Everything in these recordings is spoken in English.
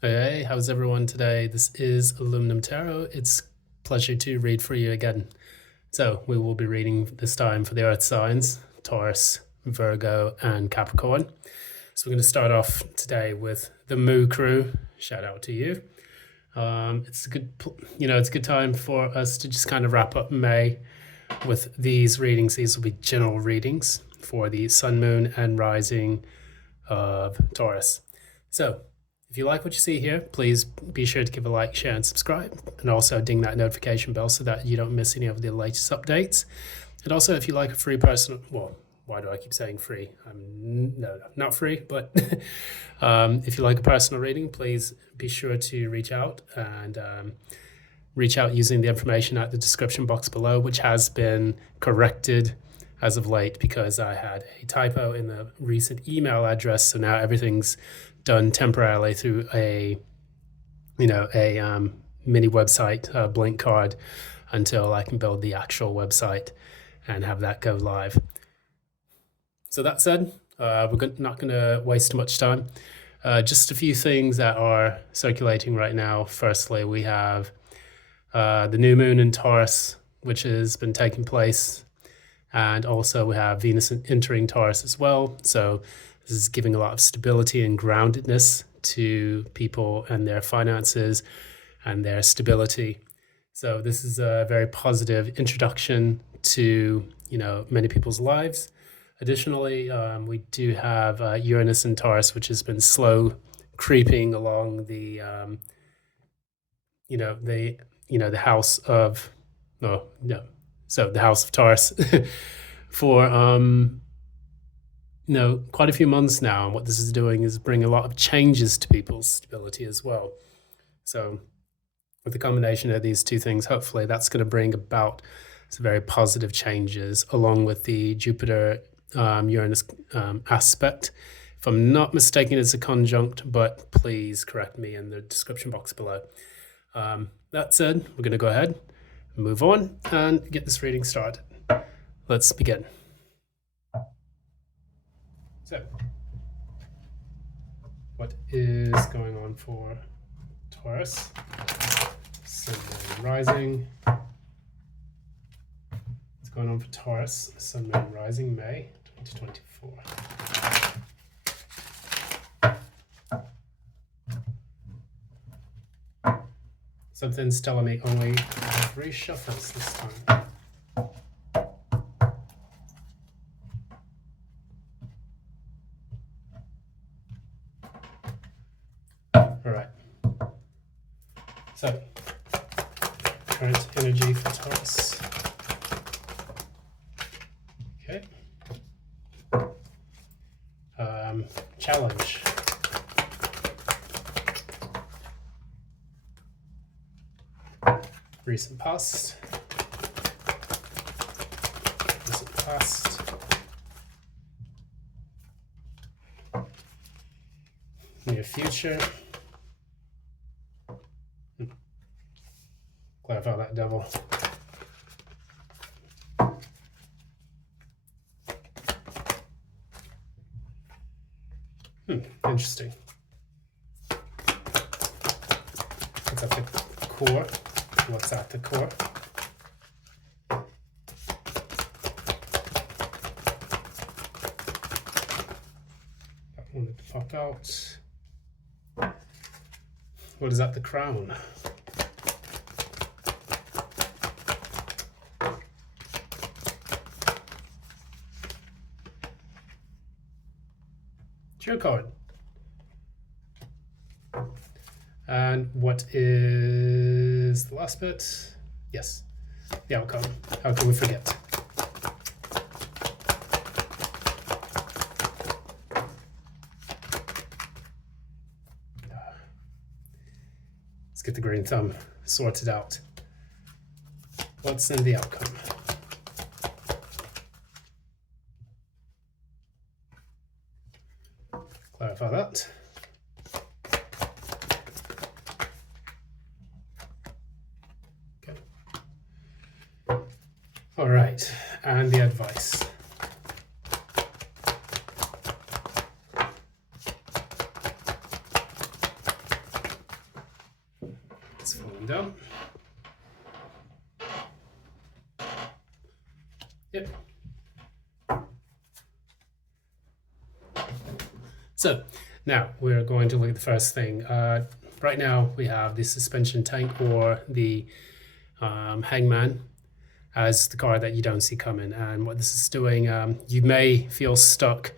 Hey, how's everyone today? This is Aluminum Tarot. It's a pleasure to read for you again. So we will be reading this time for the Earth signs, Taurus, Virgo, and Capricorn. So we're going to start off today with the Moo Crew. Shout out to you. It's a good, it's a good time for us to just kind of wrap up May with these readings. These will be general readings for the Sun, Moon, and Rising of Taurus. So if you like what you see here, please be sure to give a like, share, and subscribe. And also ding that notification bell so that you don't miss any of the latest updates. And also, if you like a free personal, well, why do I keep saying free? No, not free, but if you like a personal reading, please be sure to reach out and reach out using the information at the description box below, which has been corrected as of late because I had a typo in the recent email address. So now everything's done temporarily through a mini website, blank card, until I can build the actual website and have that go live. So that said, we're not going to waste much time. Just a few things that are circulating right now. Firstly, we have the new moon in Taurus, which has been taking place. And also we have Venus entering Taurus as well. So this is giving a lot of stability and groundedness to people and their finances and their stability. So this is a very positive introduction to, many people's lives. Additionally, we do have Uranus in Taurus, which has been slow creeping along the, the house of, so the house of Taurus for quite a few months now. And what this is doing is bring a lot of changes to people's stability as well. So with the combination of these two things, hopefully that's going to bring about some very positive changes, along with the Jupiter Uranus aspect. If I'm not mistaken, it's a conjunct, but please correct me in the description box below. That said, we're going to go ahead, move on, and get this reading started. Let's begin. So, what is going on for Taurus? Sun, Moon, Rising. What's going on for Taurus? Sun, Moon, Rising, May 2024. Something's telling me only 3 shuffles this time. All right. So, current energy for Taurus. Okay. Challenge. Recent past. Recent past. Near future. Clarify that devil. Interesting. What's at the core? What's at the core? That wanted to pop out. What is at the crown? Tarot card. And what is the last bit? Yes, the outcome. How can we forget? Let's get the green thumb sorted out. What's in the outcome? Clarify that. Okay. All right, and the advice. It's falling down. Yep. So now we're going to look at the first thing. Right now we have the suspension tank, or the hangman, as the card that you don't see coming. And what this is doing, you may feel stuck.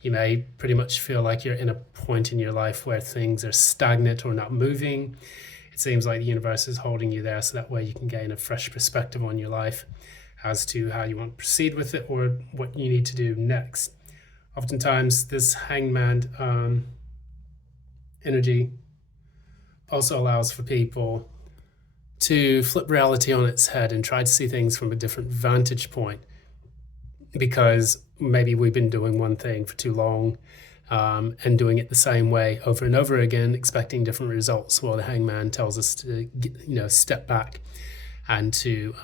You may pretty much feel like you're in a point in your life where things are stagnant or not moving. It seems like the universe is holding you there, so that way you can gain a fresh perspective on your life as to how you want to proceed with it or what you need to do next. Oftentimes this hangman energy also allows for people to flip reality on its head and try to see things from a different vantage point, because maybe we've been doing one thing for too long and doing it the same way over and over again, expecting different results. Well, the hangman tells us to step back and to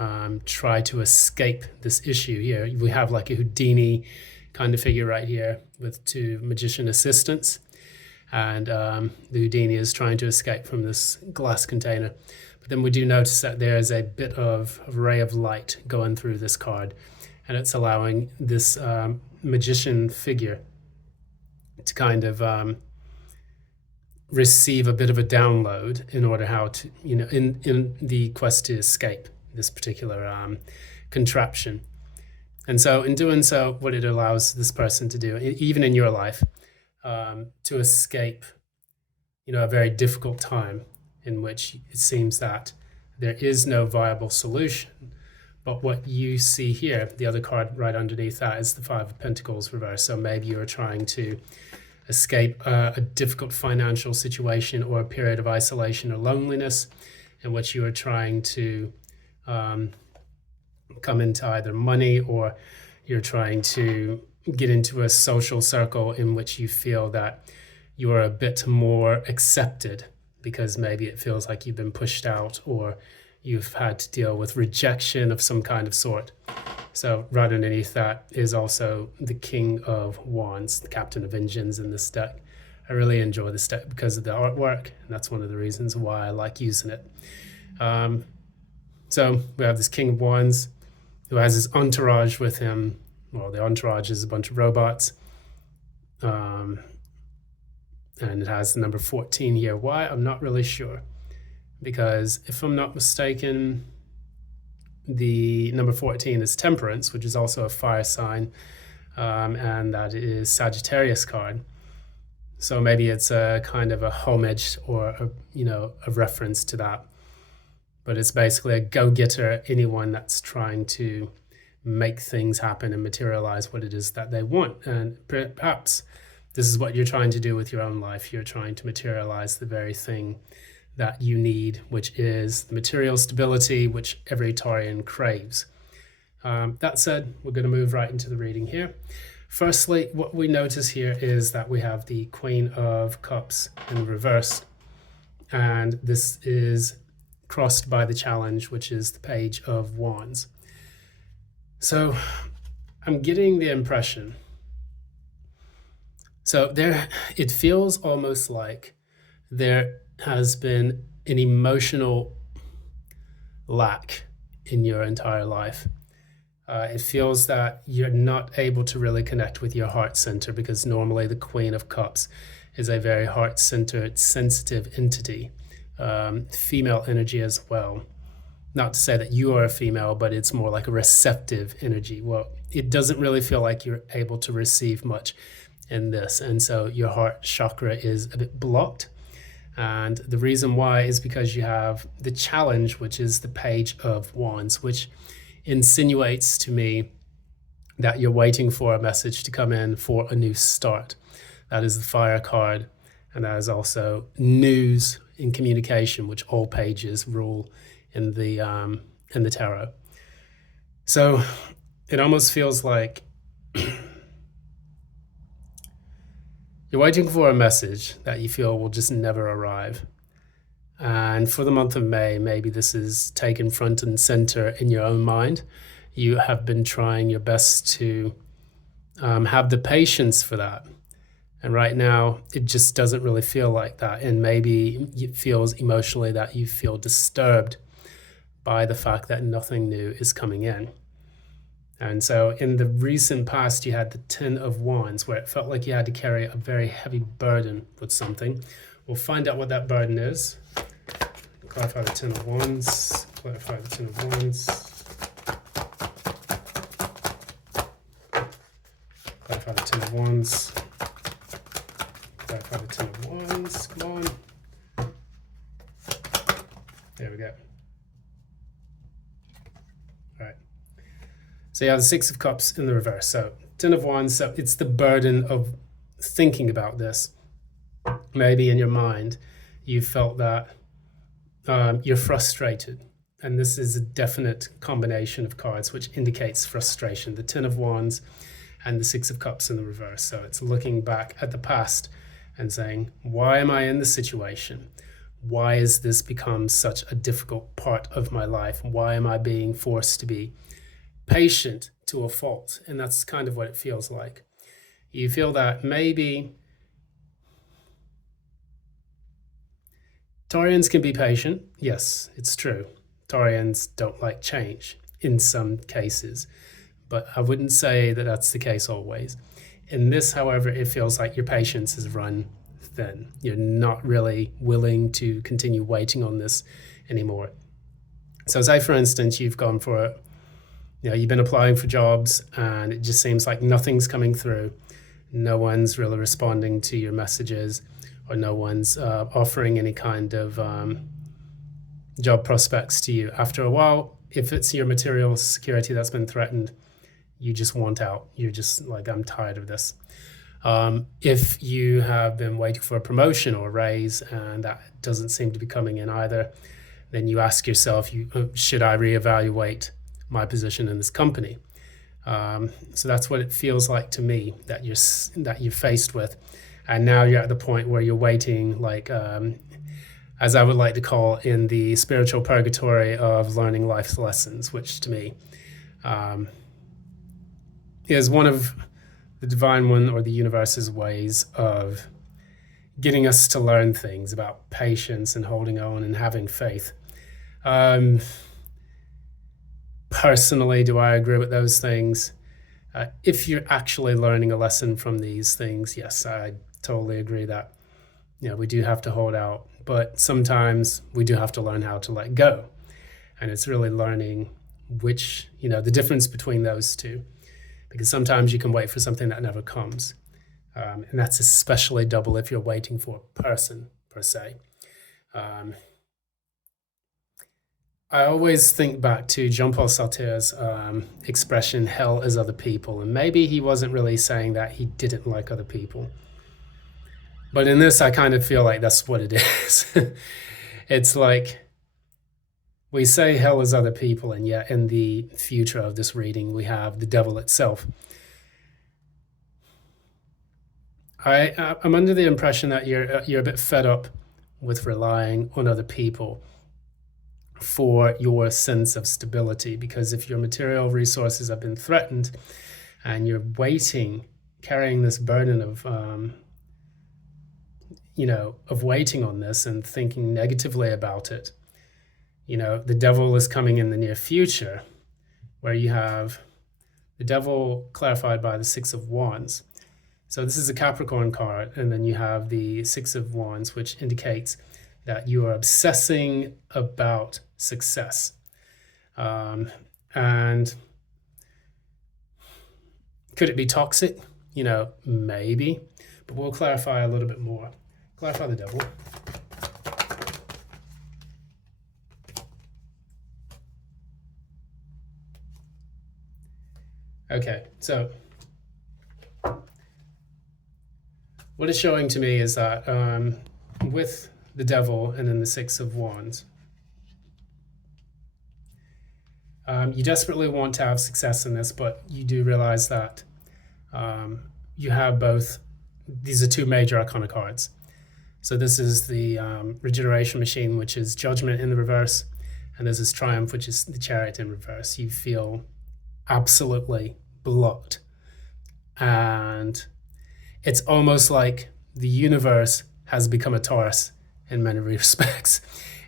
try to escape this issue here. We have like a Houdini kind of figure right here with two magician assistants, and the Houdini is trying to escape from this glass container. But then we do notice that there is a bit of a ray of light going through this card, and it's allowing this magician figure to kind of receive a bit of a download in order how to, in the quest to escape this particular contraption. And so in doing so, what it allows this person to do, even in your life, to escape, a very difficult time in which it seems that there is no viable solution. But what you see here, the other card right underneath that, is the Five of Pentacles reversed. So maybe you're trying to escape a difficult financial situation or a period of isolation or loneliness in which you are trying to come into either money, or you're trying to get into a social circle in which you feel that you are a bit more accepted, because maybe it feels like you've been pushed out or you've had to deal with rejection of some kind of sort. So right underneath that is also the King of Wands, the Captain of Engines in this deck. I really enjoy this deck because of the artwork, and that's one of the reasons why I like using it. So we have this King of Wands who has his entourage with him. Well, the entourage is a bunch of robots. And it has the number 14 here. Why? I'm not really sure. Because if I'm not mistaken, the number 14 is Temperance, which is also a fire sign, and that is Sagittarius card. So maybe it's a kind of a homage or a reference to that. But it's basically a go-getter, anyone that's trying to make things happen and materialize what it is that they want. And perhaps this is what you're trying to do with your own life. You're trying to materialize the very thing that you need, which is the material stability which every Taurian craves. That said, we're going to move right into the reading here. Firstly, what we notice here is that we have the Queen of Cups in reverse, and this is crossed by the challenge, which is the Page of Wands. So I'm getting the impression, it feels almost like there has been an emotional lack in your entire life. It feels that you're not able to really connect with your heart center, because normally the Queen of Cups is a very heart-centered, sensitive entity, female energy as well. Not to say that you are a female, but it's more like a receptive energy. Well, it doesn't really feel like you're able to receive much in this, and so your heart chakra is a bit blocked. And the reason why is because you have the challenge, which is the Page of Wands, which insinuates to me that you're waiting for a message to come in for a new start. That is the Fire card, and that is also news in communication, which all pages rule in the tarot. So it almost feels like you're waiting for a message that you feel will just never arrive. And for the month of May, maybe this is taken front and center in your own mind. You have been trying your best to have the patience for that. And right now, it just doesn't really feel like that. And maybe it feels emotionally that you feel disturbed by the fact that nothing new is coming in. And so in the recent past, you had the Ten of Wands, where it felt like you had to carry a very heavy burden with something. We'll find out what that burden is. Clarify the Ten of Wands. Clarify the Ten of Wands. Clarify the Ten of Wands. Clarify the Ten of Wands. Come on. There we go. All right. So you have the Six of Cups in the reverse. So Ten of Wands, so it's the burden of thinking about this. Maybe in your mind, you felt that you're frustrated. And this is a definite combination of cards which indicates frustration. The Ten of Wands and the Six of Cups in the reverse. So it's looking back at the past and saying, why am I in this situation? Why has this become such a difficult part of my life? Why am I being forced to be patient to a fault? And that's kind of what it feels like. You feel that maybe Taurians can be patient. Yes, it's true. Taurians don't like change in some cases, but I wouldn't say that that's the case always. In this, however, it feels like your patience is run thin. You're not really willing to continue waiting on this anymore. So say, for instance, you've gone for you've been applying for jobs and it just seems like nothing's coming through. No one's really responding to your messages, or no one's offering any kind of job prospects to you. After a while, if it's your material security that's been threatened, you just want out. You're just like, I'm tired of this. If you have been waiting for a promotion or a raise and that doesn't seem to be coming in either, then you ask yourself, should I reevaluate my position in this company? So that's what it feels like to me that you're faced with. And now you're at the point where you're waiting, like, as I would like to call, in the spiritual purgatory of learning life's lessons, which to me is one of the divine one or the universe's ways of getting us to learn things about patience and holding on and having faith. Personally, do I agree with those things? If you're actually learning a lesson from these things, yes, I totally agree that we do have to hold out, but sometimes we do have to learn how to let go. And it's really learning which, the difference between those two, because sometimes you can wait for something that never comes. And that's especially double if you're waiting for a person per se. I always think back to Jean-Paul Sartre's expression, hell is other people. And maybe he wasn't really saying that he didn't like other people. But in this, I kind of feel like that's what it is. It's like we say hell is other people, and yet in the future of this reading, we have the devil itself. I'm under the impression that you're a bit fed up with relying on other people for your sense of stability, because if your material resources have been threatened and you're carrying this burden of waiting on this and thinking negatively about it, the devil is coming in the near future, where you have the devil clarified by the Six of Wands. So this is a Capricorn card, and then you have the Six of Wands, which indicates that you are obsessing about success. And could it be toxic? Maybe, but we'll clarify a little bit more. Clarify the devil. Okay, so what it's showing to me is that with the devil and then the Six of Wands, you desperately want to have success in this, but you do realize that you have both. These are two major arcana cards. So this is the regeneration machine, which is judgment in the reverse, and this is triumph, which is the chariot in reverse. You feel absolutely blocked, and It's almost like the universe has become a Taurus in many respects.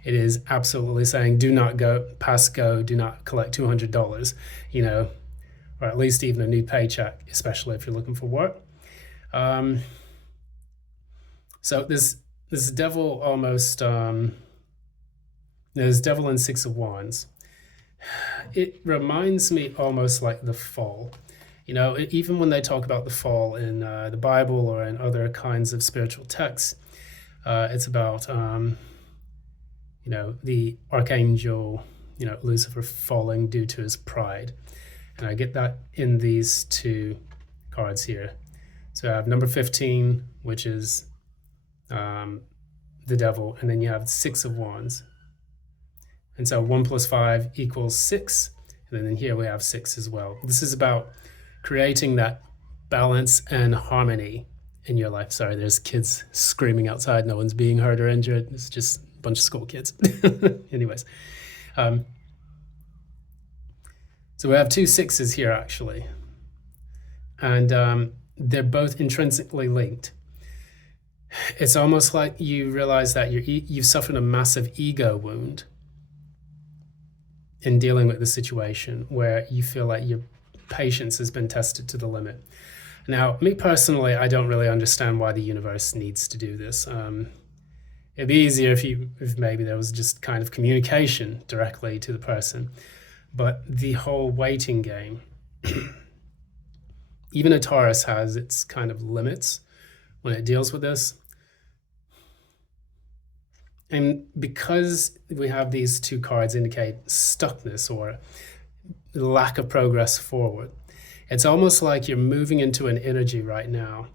It is absolutely saying, do not go past go, do not collect $200, or at least even a new paycheck, especially if you're looking for work. So this devil almost, there's devil in Six of Wands. It reminds me almost like the fall. Even when they talk about the fall in the Bible or in other kinds of spiritual texts, it's about, the archangel, Lucifer falling due to his pride. And I get that in these two cards here. So I have number 15, which is the devil, and then you have 6 of Wands. And so 1 + 5 = 6. And then here we have 6 as well. This is about creating that balance and harmony in your life. Sorry, there's kids screaming outside. No one's being hurt or injured. It's just a bunch of school kids. Anyways. So we have 2 6s here, actually. And they're both intrinsically linked. It's almost like you realize that you've suffered a massive ego wound in dealing with the situation, where you feel like your patience has been tested to the limit. Now, me personally, I don't really understand why the universe needs to do this. It'd be easier if maybe there was just kind of communication directly to the person. But the whole waiting game, even a Taurus has its kind of limits when it deals with this. And because we have these 2 cards indicate stuckness or lack of progress forward, it's almost like you're moving into an energy right now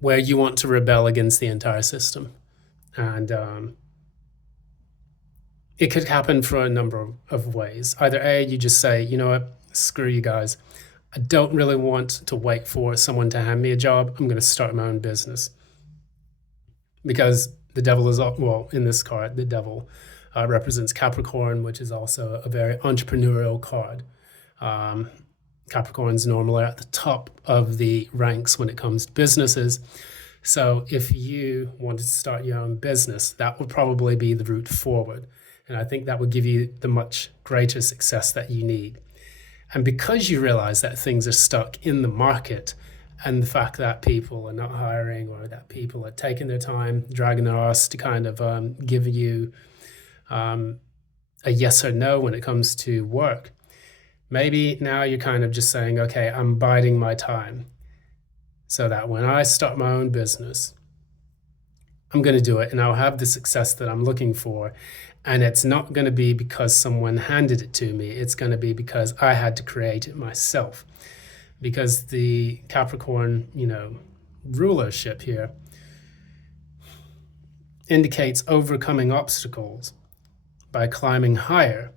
where you want to rebel against the entire system. And it could happen for a number of ways. Either A, you just say, you know what, screw you guys. I don't really want to wait for someone to hand me a job. I'm going to start my own business. Because the devil is, well, in this card, the devil represents Capricorn, which is also a very entrepreneurial card. Capricorns normally are at the top of the ranks when it comes to businesses. So if you wanted to start your own business, that would probably be the route forward. And I think that would give you the much greater success that you need. And because you realize that things are stuck in the market, and the fact that people are not hiring, or that people are taking their time, dragging their ass to kind of give you a yes or no when it comes to work, maybe now you're kind of just saying, okay, I'm biding my time so that when I start my own business, I'm going to do it and I'll have the success that I'm looking for. And it's not going to be because someone handed it to me. It's going to be because I had to create it myself. Because the Capricorn, rulership here indicates overcoming obstacles by climbing higher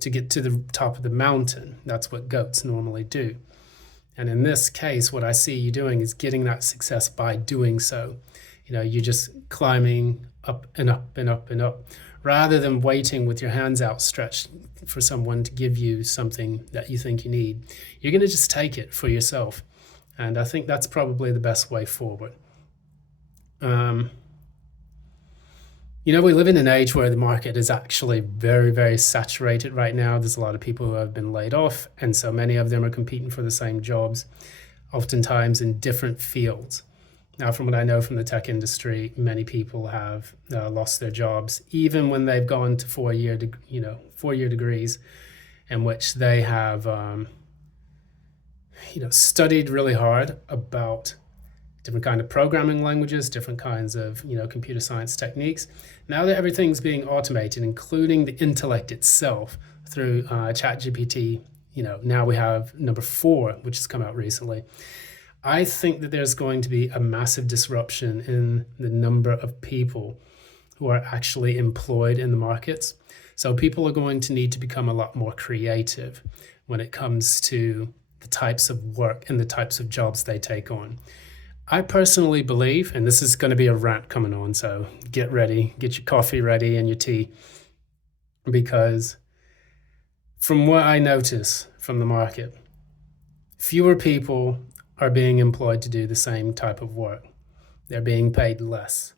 to get to the top of the mountain. That's what goats normally do. And in this case, what I see you doing is getting that success by doing so. You're just climbing up and up and up and up, rather than waiting with your hands outstretched for someone to give you something that you think you need. You're going to just take it for yourself. And I think that's probably the best way forward. We live in an age where the market is actually very, very saturated right now. There's a lot of people who have been laid off, and so many of them are competing for the same jobs, oftentimes in different fields. Now, from what I know from the tech industry, many people have lost their jobs, even when they've gone to four-year degrees, in which they have, studied really hard about different kind of programming languages, different kinds of, computer science techniques. Now that everything's being automated, including the intellect itself through ChatGPT, now we have number 4, which has come out recently. I think that there's going to be a massive disruption in the number of people who are actually employed in the markets. So people are going to need to become a lot more creative when it comes to the types of work and the types of jobs they take on. I personally believe, and this is going to be a rant coming on, so get ready, get your coffee ready and your tea, because from what I notice from the market, fewer people are being employed to do the same type of work. They're being paid less.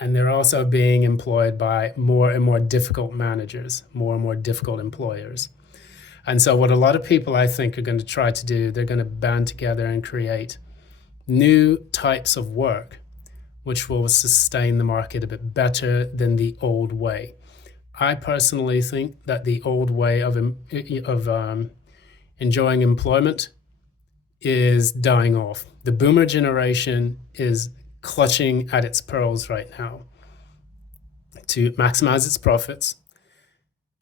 And they're also being employed by more and more difficult managers, more and more difficult employers. And so what a lot of people, I think, are going to try to do, they're going to band together and create new types of work which will sustain the market a bit better than the old way. I personally think that the old way of enjoying employment is dying off. The boomer generation is clutching at its pearls right now to maximize its profits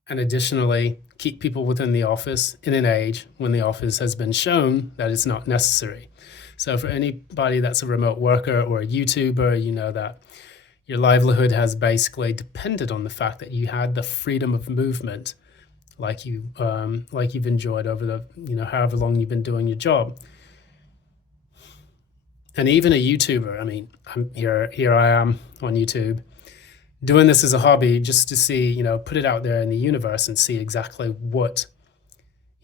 and additionally keep people within the office in an age when the office has been shown that it's not necessary. So for anybody that's a remote worker or a YouTuber, you know that your livelihood has basically depended on the fact that you had the freedom of movement like you've enjoyed over the, however long you've been doing your job. And even a YouTuber, I mean, here I am on YouTube doing this as a hobby just to see, put it out there in the universe and see exactly what,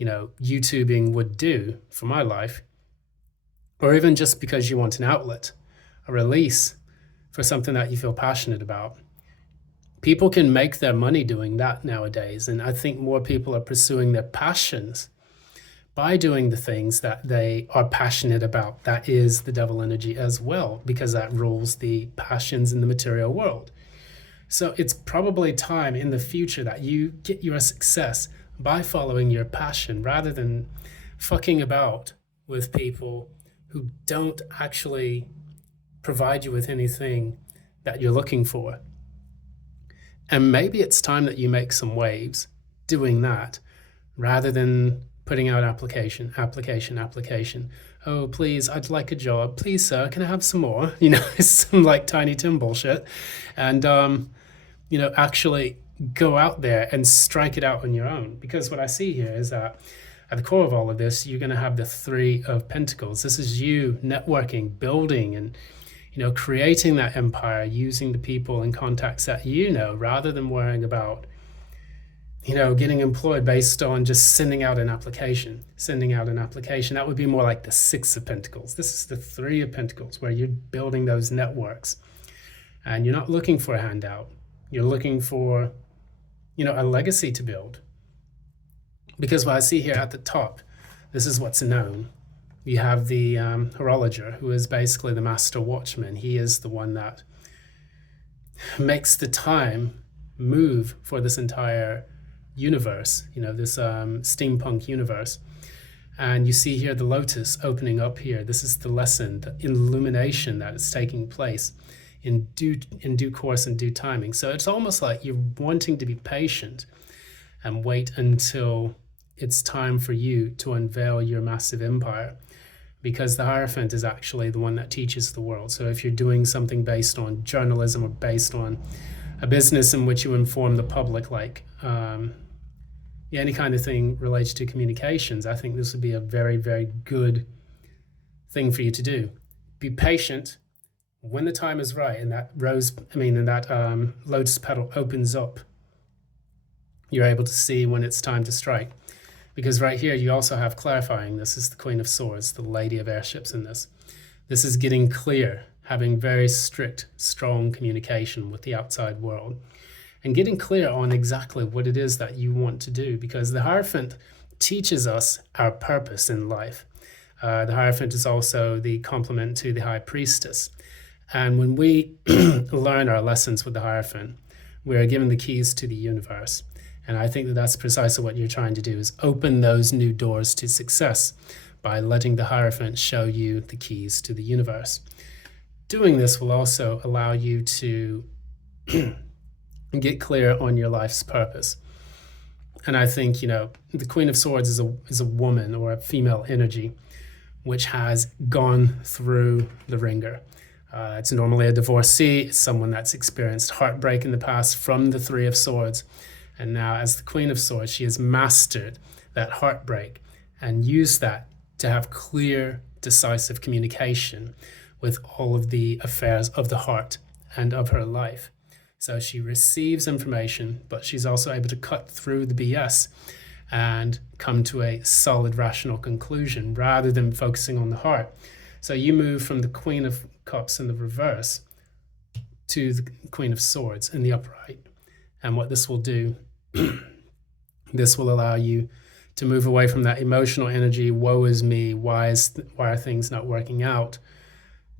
YouTubing would do for my life. Or even just because you want an outlet, a release for something that you feel passionate about. People can make their money doing that nowadays. And I think more people are pursuing their passions by doing the things that they are passionate about. That is the devil energy as well, because that rules the passions in the material world. So it's probably time in the future that you get your success by following your passion rather than fucking about with people who don't actually provide you with anything that you're looking for. And maybe it's time that you make some waves doing that rather than putting out application. Oh, please, I'd like a job. Please, sir, can I have some more? It's some like Tiny Tim bullshit. And, actually go out there and strike it out on your own. Because what I see here is that at the core of all of this, you're going to have the Three of Pentacles. This is you networking, building, and creating that empire using the people and contacts that rather than worrying about getting employed based on just sending out an application. That would be more like the Six of Pentacles. This is the Three of Pentacles, where you're building those networks and you're not looking for a handout. You're looking for a legacy to build. Because what I see here at the top, this is what's known. You have the horologer, who is basically the master watchman. He is the one that makes the time move for this entire universe, this steampunk universe. And you see here the lotus opening up here. This is the lesson, the illumination that is taking place in due course and due timing. So it's almost like you're wanting to be patient and wait until it's time for you to unveil your massive empire, because the Heirophant is actually the one that teaches the world. So if you're doing something based on journalism or based on a business in which you inform the public, like any kind of thing related to communications, I think this would be a very, very good thing for you to do. Be patient. When the time is right and that lotus petal opens up, you're able to see when it's time to strike. Because right here, you also have clarifying. This is the Queen of Swords, the Lady of Airships in this. This is getting clear, having very strict, strong communication with the outside world, and getting clear on exactly what it is that you want to do. Because the Hierophant teaches us our purpose in life. The Hierophant is also the complement to the High Priestess. And when we learn our lessons with the Hierophant, we are given the keys to the universe. And I think that that's precisely what you're trying to do, is open those new doors to success by letting the Hierophant show you the keys to the universe. Doing this will also allow you to get clear on your life's purpose. And I think, the Queen of Swords is a woman or a female energy which has gone through the ringer. It's normally a divorcee. It's someone that's experienced heartbreak in the past from the Three of Swords. And now as the Queen of Swords, she has mastered that heartbreak and used that to have clear, decisive communication with all of the affairs of the heart and of her life. So she receives information, but she's also able to cut through the BS and come to a solid rational conclusion rather than focusing on the heart. So you move from the Queen of Cups in the reverse to the Queen of Swords in the upright. And what this will do, this will allow you to move away from that emotional energy, woe is me, why are things not working out,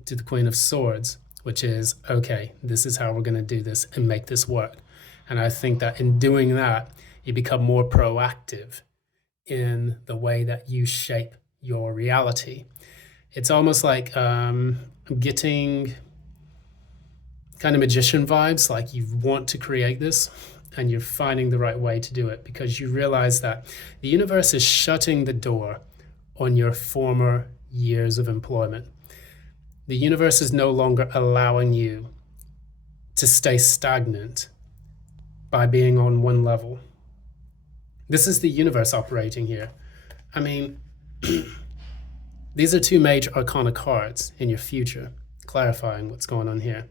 to the Queen of Swords, which is, okay, this is how we're going to do this and make this work. And I think that in doing that, you become more proactive in the way that you shape your reality. It's almost like getting kind of magician vibes, like you want to create this and you're finding the right way to do it because you realize that the universe is shutting the door on your former years of employment. The universe is no longer allowing you to stay stagnant by being on one level. This is the universe operating here. I mean, these are two major arcana cards in your future, clarifying what's going on here.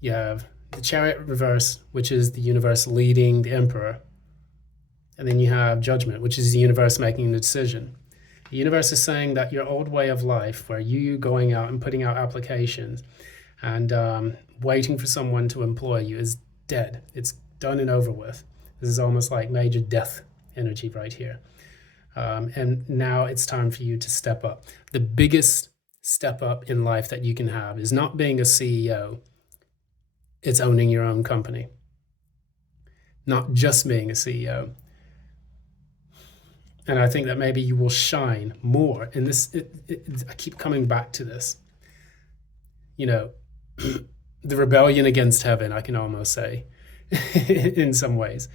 You have the Chariot reverse, which is the universe leading the Emperor. And then you have Judgment, which is the universe making the decision. The universe is saying that your old way of life, where you going out and putting out applications and waiting for someone to employ you, is dead. It's done and over with. This is almost like major death energy right here. And now it's time for you to step up. The biggest step up in life that you can have is not being a CEO. It's owning your own company. Not just being a CEO. And I think that maybe you will shine more in this. I keep coming back to this. You know, the rebellion against heaven, I can almost say, in some ways.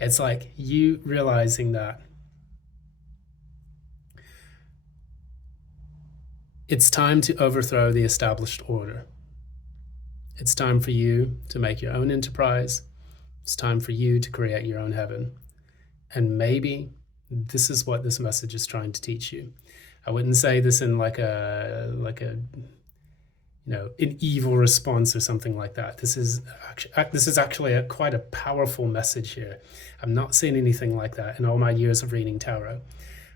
It's like you realizing that it's time to overthrow the established order. It's time for you to make your own enterprise. It's time for you to create your own heaven. And maybe this is what this message is trying to teach you. I wouldn't say this in like a an evil response or something like that. This is actually quite a powerful message here. I'm not seeing anything like that in all my years of reading tarot.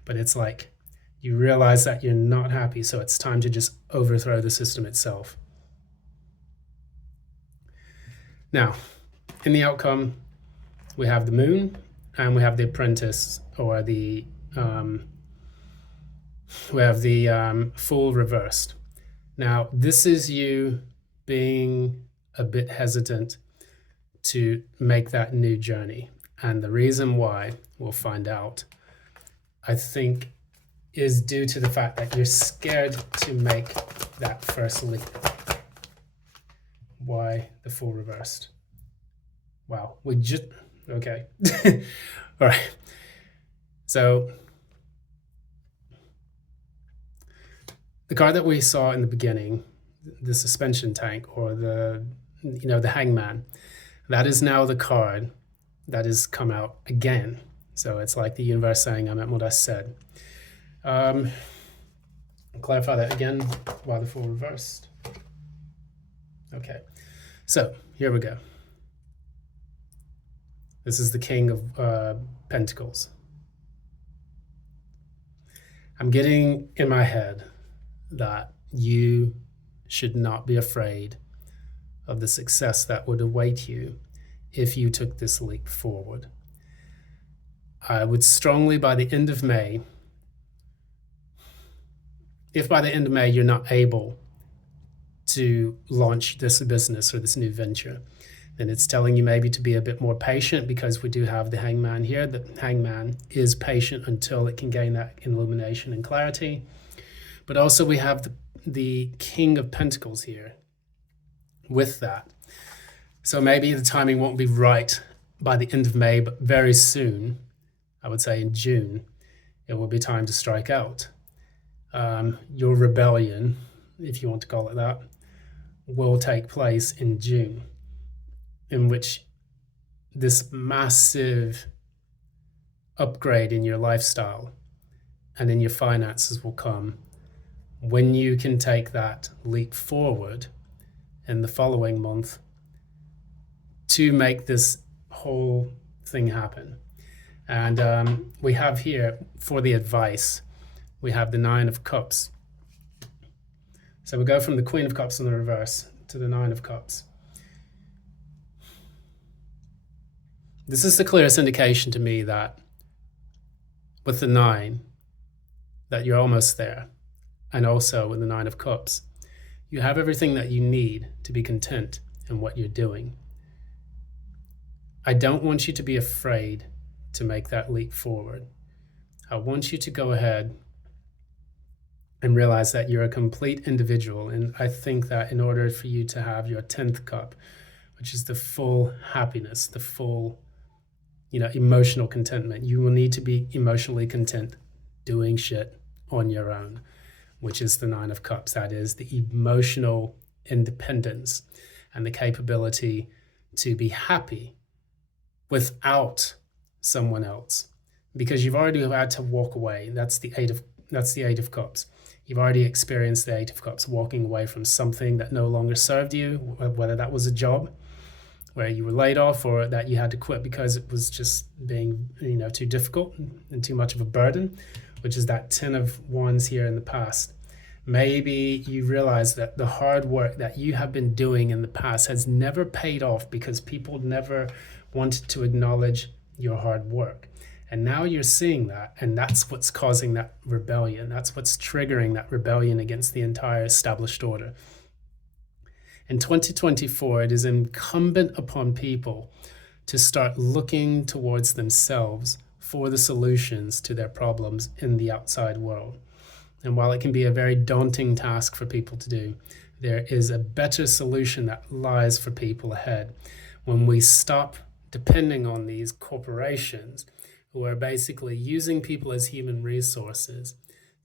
But it's like you realize that you're not happy, so it's time to just overthrow the system itself. Now, in the outcome, we have the Moon and we have the Apprentice, or we have the Fool reversed. Now, this is you being a bit hesitant to make that new journey. And the reason why, we'll find out, I think, is due to the fact that you're scared to make that first leap. Why the Fool reversed? Wow, okay. All right. So the card that we saw in the beginning, the suspension tank, or the hangman, that is now the card that has come out again. So it's like the universe saying, I meant what I said. I'll clarify that again. Why the Fool reversed. Okay, so here we go. This is the King of Pentacles. I'm getting in my head that you should not be afraid of the success that would await you if you took this leap forward. I would strongly, by the end of May, if by the end of May you're not able to launch this business or this new venture, then it's telling you maybe to be a bit more patient, because we do have the Hangman here. The Hangman is patient until it can gain that illumination and clarity. But also we have the King of Pentacles here with that. So maybe the timing won't be right by the end of May, but very soon, I would say in June, it will be time to strike out. Your rebellion, if you want to call it that, will take place in June, in which this massive upgrade in your lifestyle and in your finances will come when you can take that leap forward in the following month to make this whole thing happen. And we have here, for the advice, we have the Nine of Cups. So we go from the Queen of Cups in the reverse to the Nine of Cups. This is the clearest indication to me that with the Nine, that you're almost there. And also with the Nine of Cups, you have everything that you need to be content in what you're doing. I don't want you to be afraid to make that leap forward. I want you to go ahead and realize that you're a complete individual. And I think that in order for you to have your 10th cup, which is the full happiness, the full, emotional contentment, you will need to be emotionally content doing shit on your own, which is the Nine of Cups. That is the emotional independence and the capability to be happy without someone else, because you've already had to walk away. That's the Eight of Cups. You've already experienced the Eight of Cups, walking away from something that no longer served you, whether that was a job where you were laid off or that you had to quit because it was just being, too difficult and too much of a burden, which is that 10 of Wands here in the past. Maybe you realize that the hard work that you have been doing in the past has never paid off because people never wanted to acknowledge your hard work. And now you're seeing that, and that's what's causing that rebellion. That's what's triggering that rebellion against the entire established order. In 2024, it is incumbent upon people to start looking towards themselves for the solutions to their problems in the outside world. And while it can be a very daunting task for people to do, there is a better solution that lies for people ahead when we stop depending on these corporations who are basically using people as human resources,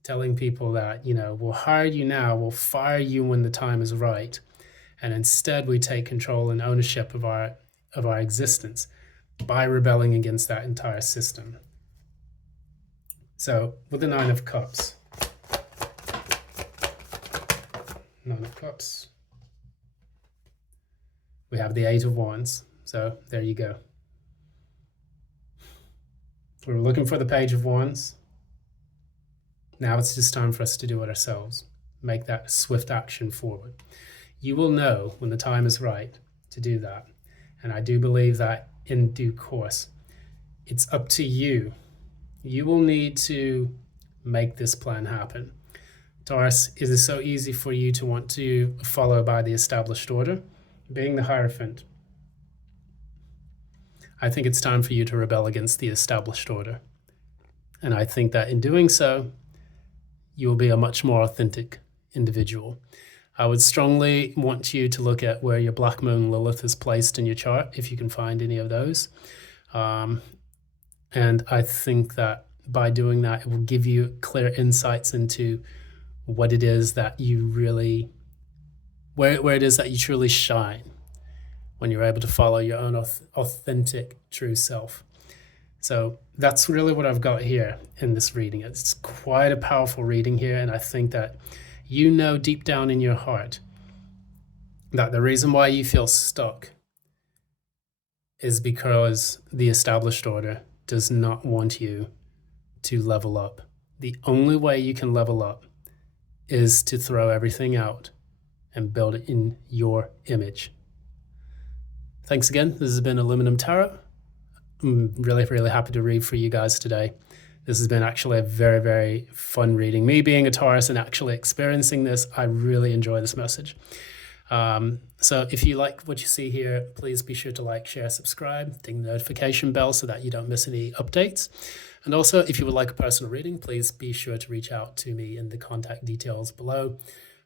telling people that, we'll hire you now, we'll fire you when the time is right. And instead we take control and ownership of our existence by rebelling against that entire system. So with the Nine of Cups, we have the Eight of Wands. So there you go. We were looking for the Page of Wands. Now it's just time for us to do it ourselves. Make that swift action forward. You will know when the time is right to do that. And I do believe that in due course, it's up to you. You will need to make this plan happen. Taurus, it is so easy for you to want to follow by the established order. Being the Heirophant, I think it's time for you to rebel against the established order. And I think that in doing so, you will be a much more authentic individual. I would strongly want you to look at where your Black Moon Lilith is placed in your chart, if you can find any of those. And I think that by doing that, it will give you clear insights into what it is that you really, where it is that you truly shine when you're able to follow your own authentic, true self. So that's really what I've got here in this reading. It's quite a powerful reading here, and I think that deep down in your heart that the reason why you feel stuck is because the established order does not want you to level up. The only way you can level up is to throw everything out and build it in your image. Thanks again. This has been Aluminum Tarot. I'm really, really happy to read for you guys today. This has been actually a very, very fun reading. Me being a Taurus and actually experiencing this, I really enjoy this message. So if you like what you see here, please be sure to like, share, subscribe, ding the notification bell so that you don't miss any updates. And also, if you would like a personal reading, please be sure to reach out to me in the contact details below.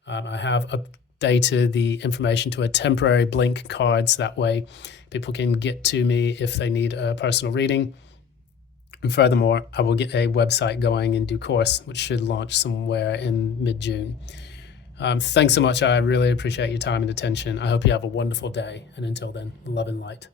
I have updated the information to a temporary blink card, so that way people can get to me if they need a personal reading. And furthermore, I will get a website going in due course, which should launch somewhere in mid-June. Thanks so much. I really appreciate your time and attention. I hope you have a wonderful day. And until then, love and light.